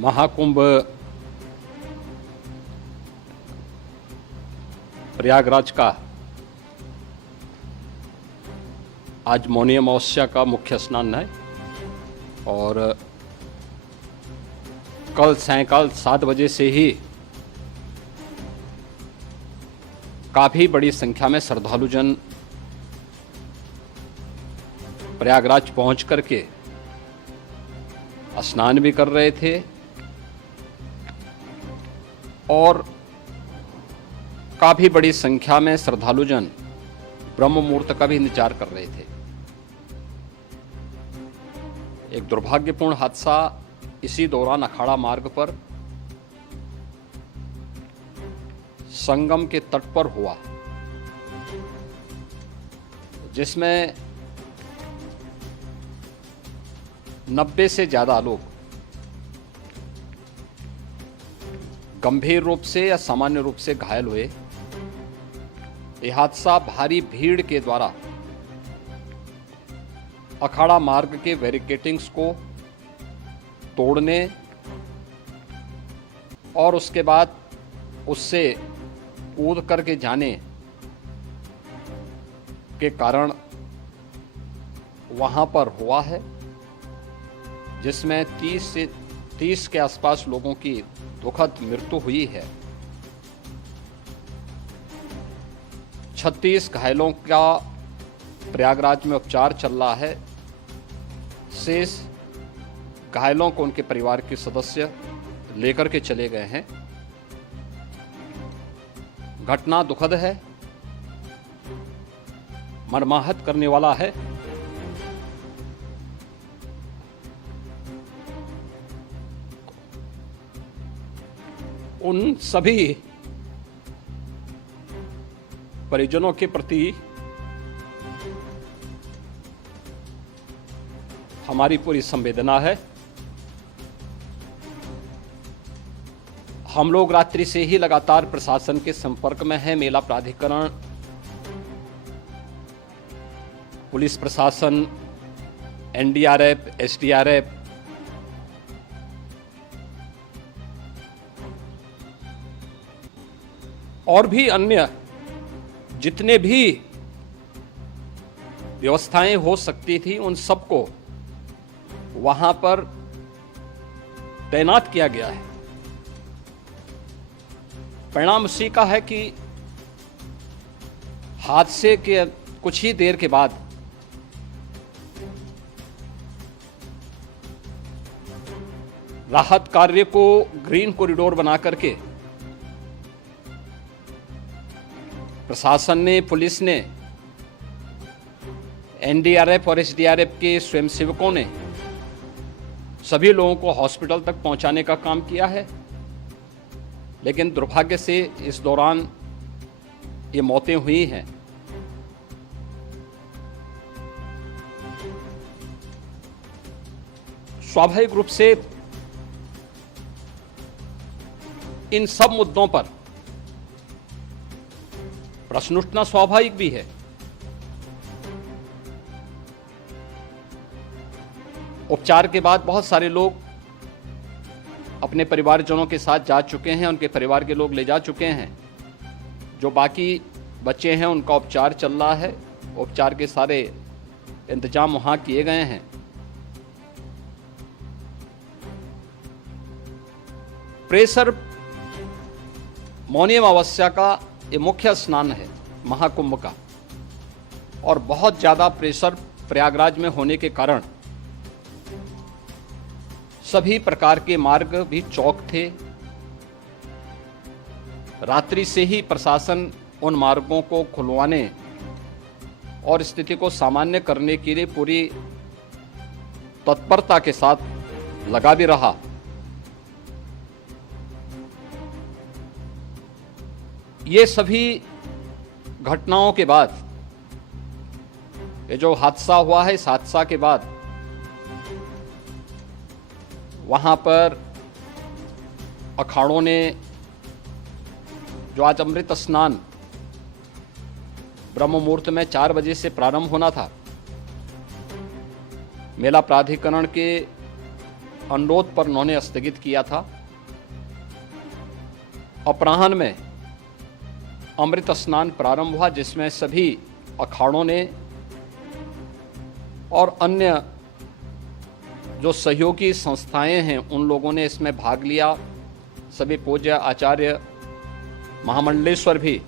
महाकुंभ प्रयागराज का आज मौनी अमावस्या का मुख्य स्नान है और कल सायंकाल 7 बजे से ही काफ़ी बड़ी संख्या में श्रद्धालुजन प्रयागराज पहुंच करके स्नान भी कर रहे थे और काफ़ी बड़ी संख्या में श्रद्धालुजन ब्रह्म मुहूर्त का भी इंतजार कर रहे थे। एक दुर्भाग्यपूर्ण हादसा इसी दौरान अखाड़ा मार्ग पर संगम के तट पर हुआ, जिसमें 90 से ज़्यादा लोग गंभीर रूप से या सामान्य रूप से घायल हुए। यह हादसा भारी भीड़ के द्वारा अखाड़ा मार्ग के बैरिकेडिंग्स को तोड़ने और उसके बाद उससे कूद करके जाने के कारण वहां पर हुआ है, जिसमें 30 के आसपास लोगों की दुखद मृत्यु हुई है। 36 घायलों का प्रयागराज में उपचार चल रहा है। शेष घायलों को उनके परिवार के सदस्य लेकर के चले गए हैं। घटना दुखद है, मर्माहत करने वाला है। उन सभी परिजनों के प्रति हमारी पूरी संवेदना है। हम लोग रात्रि से ही लगातार प्रशासन के संपर्क में हैं। मेला प्राधिकरण, पुलिस प्रशासन, एनडीआरएफ, एसडीआरएफ, और भी अन्य जितने भी व्यवस्थाएं हो सकती थी उन सबको वहां पर तैनात किया गया है। परिणाम उसी का है कि हादसे के कुछ ही देर के बाद राहत कार्य को ग्रीन कॉरिडोर बना करके प्रशासन ने, पुलिस ने, एनडीआरएफ और एसडीआरएफ के स्वयंसेवकों ने सभी लोगों को हॉस्पिटल तक पहुंचाने का काम किया है। लेकिन दुर्भाग्य से इस दौरान ये मौतें हुई हैं। स्वाभाविक रूप से इन सब मुद्दों पर प्रश्न उठना स्वाभाविक भी है। उपचार के बाद बहुत सारे लोग अपने परिवारजनों के साथ जा चुके हैं, उनके परिवार के लोग ले जा चुके हैं। जो बाकी बच्चे हैं उनका उपचार चल रहा है। उपचार के सारे इंतजाम वहां किए गए हैं। प्रेशर मौनी अमावस्या का ये मुख्य स्नान है महाकुंभ का, और बहुत ज़्यादा प्रेशर प्रयागराज में होने के कारण सभी प्रकार के मार्ग भी चौक थे। रात्रि से ही प्रशासन उन मार्गों को खुलवाने और स्थिति को सामान्य करने के लिए पूरी तत्परता के साथ लगा भी रहा। ये सभी घटनाओं के बाद, ये जो हादसा हुआ है, इस हादसा के बाद वहां पर अखाड़ों ने जो आज अमृत स्नान ब्रह्म मुहूर्त में 4 बजे से प्रारंभ होना था, मेला प्राधिकरण के अनुरोध पर उन्होंने स्थगित किया था। अपराह्न में अमृत स्नान प्रारंभ हुआ, जिसमें सभी अखाड़ों ने और अन्य जो सहयोगी संस्थाएं हैं उन लोगों ने इसमें भाग लिया। सभी पूज्य आचार्य महामंडलेश्वर भी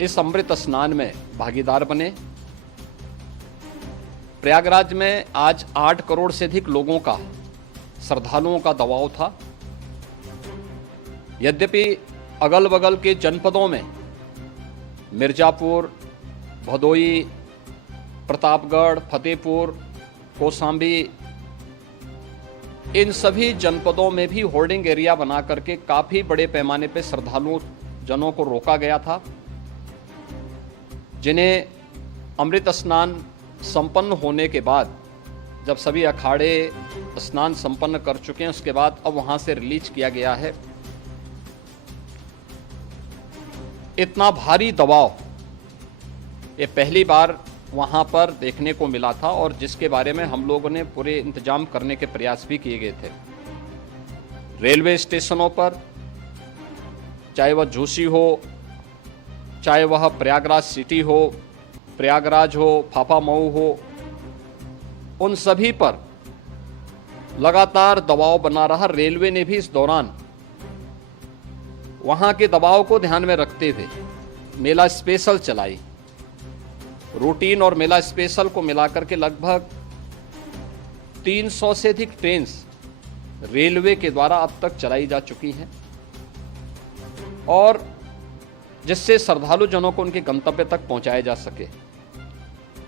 इस अमृत स्नान में भागीदार बने। प्रयागराज में आज 8 करोड़ से अधिक लोगों का, श्रद्धालुओं का दबाव था। यद्यपि अगल बगल के जनपदों में मिर्जापुर, भदोई, प्रतापगढ़, फतेहपुर, कौशाम्बी, इन सभी जनपदों में भी होर्डिंग एरिया बना करके काफी बड़े पैमाने पर श्रद्धालुओं जनों को रोका गया था, जिन्हें अमृत स्नान संपन्न होने के बाद, जब सभी अखाड़े स्नान संपन्न कर चुके हैं, उसके बाद अब वहां से रिलीज किया गया है। इतना भारी दबाव ये पहली बार वहां पर देखने को मिला था, और जिसके बारे में हम लोगों ने पूरे इंतजाम करने के प्रयास भी किए गए थे। रेलवे स्टेशनों पर, चाहे वह झूसी हो, चाहे वह प्रयागराज सिटी हो, प्रयागराज हो, फाफामऊ हो, उन सभी पर लगातार दबाव बना रहा। रेलवे ने भी इस दौरान वहां के दबाव को ध्यान में रखते हुए मेला स्पेशल चलाई। रूटीन और मेला स्पेशल को मिलाकर के लगभग 300 से अधिक ट्रेन रेलवे के द्वारा अब तक चलाई जा चुकी हैं, और जिससे श्रद्धालु जनों को उनके गंतव्य तक पहुंचाया जा सके।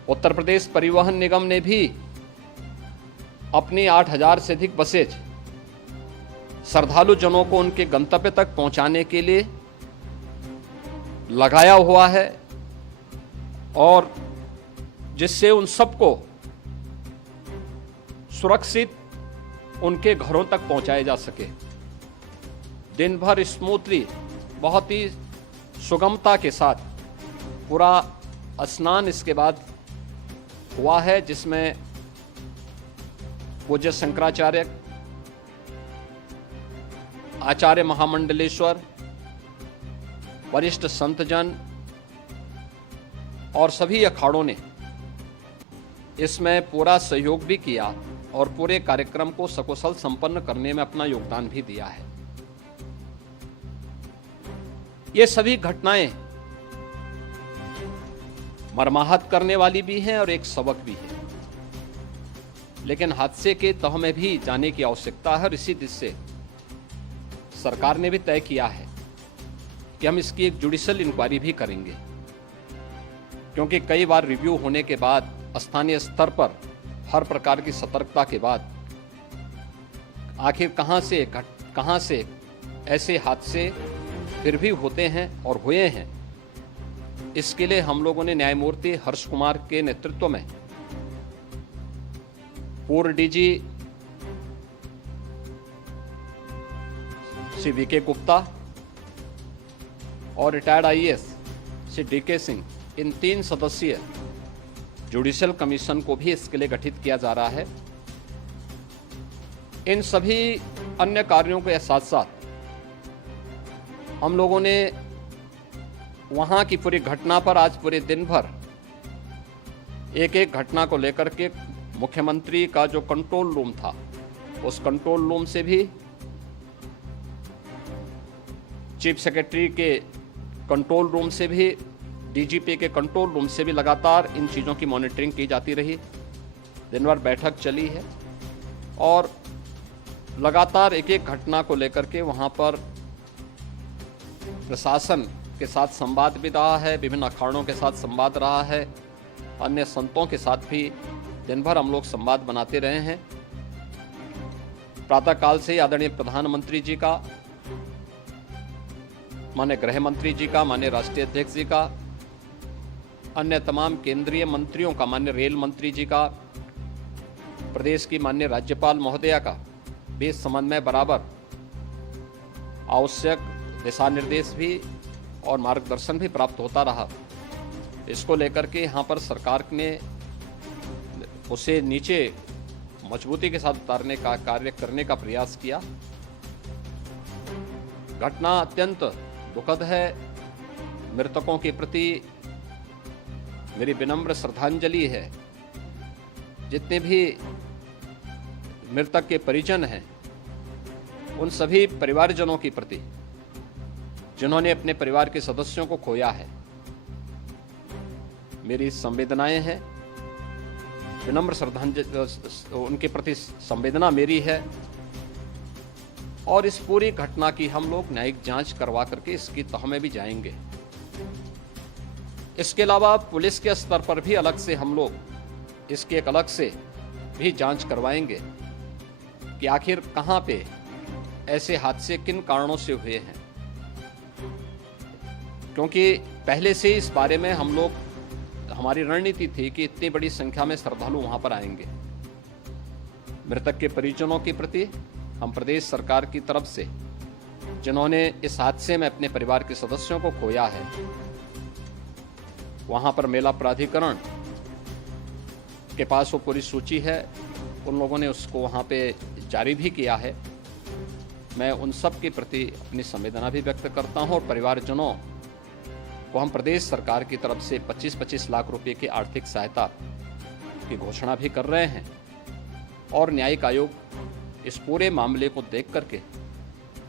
उत्तर प्रदेश परिवहन निगम ने भी अपनी 8000 से अधिक बसेज श्रद्धालु जनों को उनके गंतव्य तक पहुंचाने के लिए लगाया हुआ है, और जिससे उन सबको सुरक्षित उनके घरों तक पहुंचाया जा सके। दिन भर स्मूथली, बहुत ही सुगमता के साथ पूरा स्नान इसके बाद हुआ है, जिसमें पूज्य शंकराचार्य, आचार्य महामंडलेश्वर, वरिष्ठ संतजन और सभी अखाड़ों ने इसमें पूरा सहयोग भी किया और पूरे कार्यक्रम को सकुशल संपन्न करने में अपना योगदान भी दिया है। ये सभी घटनाएं मर्माहत करने वाली भी हैं और एक सबक भी है, लेकिन हादसे के तह में भी जाने की आवश्यकता है, और इसी दिशा से सरकार ने भी तय किया है कि हम इसकी एक जुडिशियल इंक्वायरी भी करेंगे, क्योंकि कई बार रिव्यू होने के बाद स्थानीय स्तर पर हर प्रकार की सतर्कता के बाद आखिर कहां से ऐसे हादसे फिर भी होते हैं और हुए हैं। इसके लिए हम लोगों ने न्यायमूर्ति हर्ष कुमार के नेतृत्व में पूर्व डीजी श्री वीके गुप्ता और रिटायर्ड आईएएस श्री डीके सिंह, इन 3 सदस्यीय जुडिशियल कमीशन को भी इसके लिए गठित किया जा रहा है। इन सभी अन्य कार्यों के साथ साथ हम लोगों ने वहां की पूरी घटना पर आज पूरे दिन भर एक एक घटना को लेकर के मुख्यमंत्री का जो कंट्रोल रूम था, उस कंट्रोल रूम से भी, चीफ सेक्रेटरी के कंट्रोल रूम से भी, डीजीपी के कंट्रोल रूम से भी लगातार इन चीज़ों की मॉनिटरिंग की जाती रही। दिन भर बैठक चली है और लगातार एक एक घटना को लेकर के वहाँ पर प्रशासन के साथ संवाद भी रहा है, विभिन्न अखाड़ों के साथ संवाद रहा है, अन्य संतों के साथ भी दिन भर हम लोग संवाद बनाते रहे हैं। प्रातःकाल से आदरणीय प्रधानमंत्री जी का, माननीय गृह मंत्री जी का, माननीय राष्ट्रीय अध्यक्ष जी का, अन्य तमाम केंद्रीय मंत्रियों का, माननीय रेल मंत्री जी का, प्रदेश की माननीय राज्यपाल महोदया का भी इस संबंध में बराबर आवश्यक दिशा निर्देश भी और मार्गदर्शन भी प्राप्त होता रहा। इसको लेकर के यहाँ पर सरकार ने उसे नीचे मजबूती के साथ उतारने का कार्य करने का प्रयास किया। घटना अत्यंत दुखद है। मृतकों के प्रति मेरी विनम्र श्रद्धांजलि है। जितने भी मृतक के परिजन हैं, उन सभी परिवारजनों के प्रति जिन्होंने अपने परिवार के सदस्यों को खोया है, मेरी संवेदनाएं हैं। विनम्र श्रद्धांजलि उनके प्रति संवेदना मेरी है। और इस पूरी घटना की हम लोग न्यायिक जांच करवा करके इसकी तह में भी जाएंगे। इसके अलावा पुलिस के स्तर पर भी अलग से हम लोग इसकी एक अलग से भी जांच करवाएंगे कि आखिर कहां पे ऐसे हादसे किन कारणों से हुए हैं, क्योंकि पहले से इस बारे में हम लोग हमारी रणनीति थी कि इतनी बड़ी संख्या में श्रद्धालु वहां पर आएंगे। मृतक के परिजनों के प्रति हम प्रदेश सरकार की तरफ से, जिन्होंने इस हादसे में अपने परिवार के सदस्यों को खोया है, वहां पर मेला प्राधिकरण के पास वो पूरी सूची है, उन लोगों ने उसको वहां पे जारी भी किया है। मैं उन सब के प्रति अपनी संवेदना भी व्यक्त करता हूं और परिवारजनों को हम प्रदेश सरकार की तरफ से 25-25 लाख रुपए की आर्थिक सहायता की घोषणा भी कर रहे हैं। और न्यायिक आयोग इस पूरे मामले को देख करके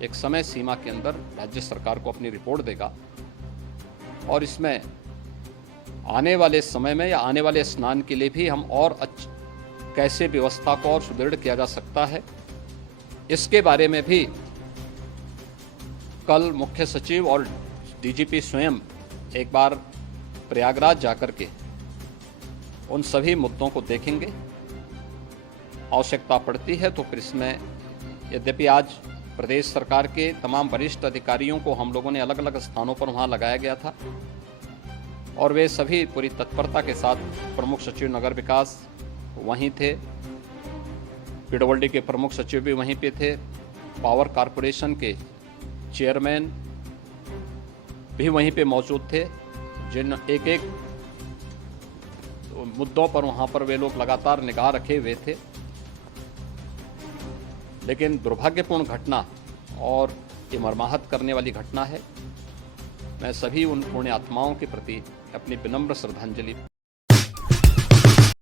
एक समय सीमा के अंदर राज्य सरकार को अपनी रिपोर्ट देगा और इसमें आने वाले समय में या आने वाले स्नान के लिए भी हम और कैसे व्यवस्था को और सुदृढ़ किया जा सकता है, इसके बारे में भी कल मुख्य सचिव और डीजीपी स्वयं एक बार प्रयागराज जाकर के उन सभी मुद्दों को देखेंगे। आवश्यकता पड़ती है तो फिर इसमें, यद्यपि आज प्रदेश सरकार के तमाम वरिष्ठ अधिकारियों को हम लोगों ने अलग अलग स्थानों पर वहां लगाया गया था और वे सभी पूरी तत्परता के साथ, प्रमुख सचिव नगर विकास वहीं थे, पीडब्ल्यूडी के प्रमुख सचिव भी वहीं पे थे, पावर कॉरपोरेशन के चेयरमैन भी वहीं पे मौजूद थे, जिन एक एक मुद्दों पर वहां पर वे लोग लगातार निगाह रखे हुए थे। लेकिन दुर्भाग्यपूर्ण घटना और ये मर्माहत करने वाली घटना है। मैं सभी उन पुण्य आत्माओं के प्रति अपनी विनम्र श्रद्धांजलि